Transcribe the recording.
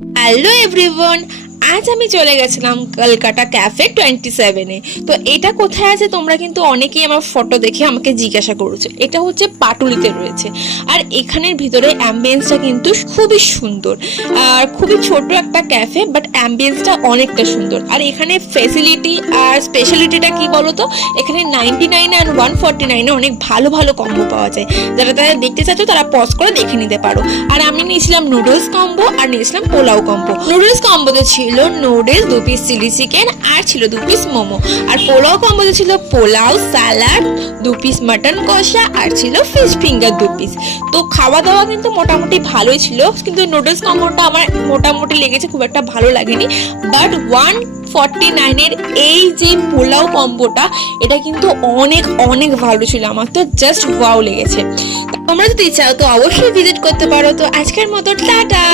Hello everyone, আজ আমি চলে গেছিলাম কলকাতা ক্যাফে 27-এ। তো এটা কোথায় আছে তোমরা কিন্তু অনেকেই আমার ফটো দেখে আমাকে জিজ্ঞাসা করেছো। এটা হচ্ছে পাটুলিতে রয়েছে। আর এখানের ভিতরে অ্যাম্বিয়েন্সটা কিন্তু খুবই সুন্দর, আর খুবই ছোট একটা ক্যাফে, বাট অ্যাম্বিয়েন্সটা অনেকটা সুন্দর। আর এখানে ফেসিলিটি আর স্পেশালিটিটা কি বলো তো, এখানে 99 আর 149-এ অনেক ভালো ভালো কম্বো পাওয়া যায়। যারা তারা দেখতে চাচ্ছ তারা পজ করে দেখে নিতে পারো। আর আমি নিয়েছিলাম নুডলস কম্বো আর নিয়েছিলাম পোলাও কম্বো। নুডলস কম্বোতে ছিল নুডলস 2 পিস চিলি চিকেন আর ছিল 2 পিস মোমো। আর পোলাও কম্বোতে ছিল পোলাও, স্যালাড, 2 পিস মাটন কষা আর ছিল ফিশ ফিঙ্গার 2 পিস। তো খাওয়া দাওয়া কিন্তু মোটামুটি ভালোই ছিল, কিন্তু নুডলস কম্বোটা আমার মোটামুটি লেগেছে, খুব একটা ভালো লাগেনি। বাট 149-এর এই যে পোলাও কম্বোটা, এটা কিন্তু অনেক অনেক ভালো ছিল, আমার তো জাস্ট ওয়াও লেগেছে। তোমরা যদি চাও তো অবশ্যই ভিজিট করতে পারো। তো আজকের মতো টাটা।